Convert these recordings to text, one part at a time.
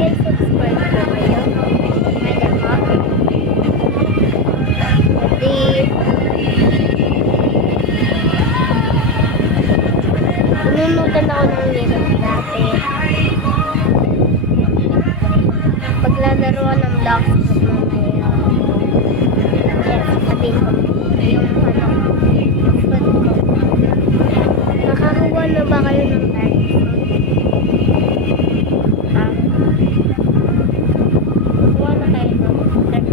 guys, subscribe na kayo. Ayan po. Pinunutan ako ng laro dati. Paglalaro ng blocks mamaya. Yes, sabihin ko. Yung food ko. Nakakuha na ba kayo ng bag? Ha? Kuha na kayo ng bag?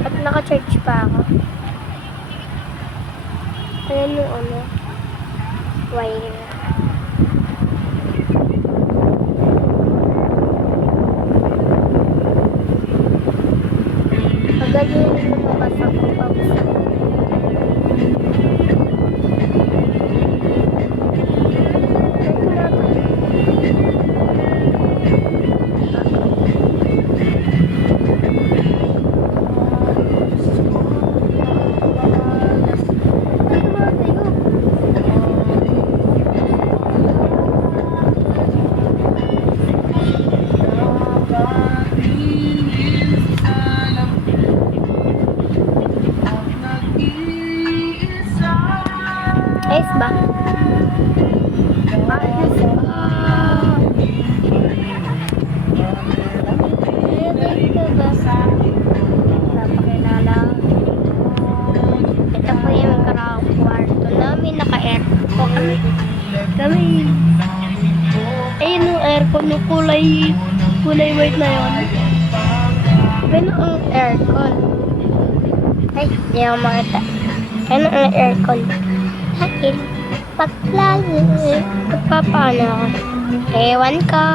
At naka-charge pa ako. Ayan yung wire. Magaling yung lumabas ako pabasa. Ayos ba? Ayos ba? Ready ka ba? Napakilala. Ito po yung kwarto namin. Naka-aircon kami. Ayun yung aircon yung kulay white na yun. Ayun ang aircon. Ay, hindi ako makita. Ayun ang aircon. Akin, paglalo, magpapaano ako. Ewan ka.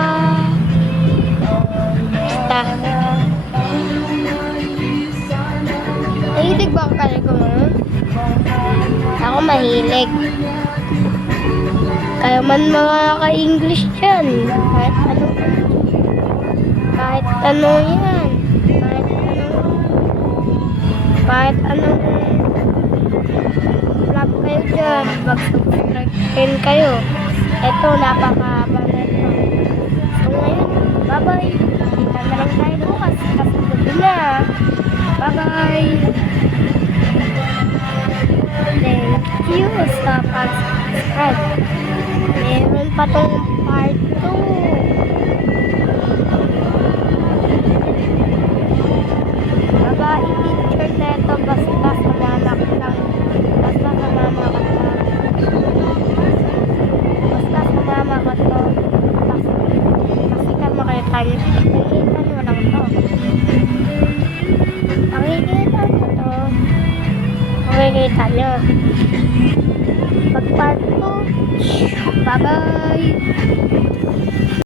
Basta. Mahilig ba ka ko mo? Ako mahilig. Kaya man mga ka-English dyan. Kahit ano yan. Kahit anong love kayo dyan, mag-subscribe din kayo. Ito, napakahaba na ito. So ngayon, bye-bye. Kita na lang tayo bukas. Kasi gabi na. Bye-bye. Thank you sa pag-subscribe. Meron pa tong part 2. Babae picture na ito. Basta sumama ko lang. Basta sumama ko to. Kasi ka makita nyo. Makikita nyo lang to. Makikita nyo to. Makikita nyo. Pag part 2. Bye-bye.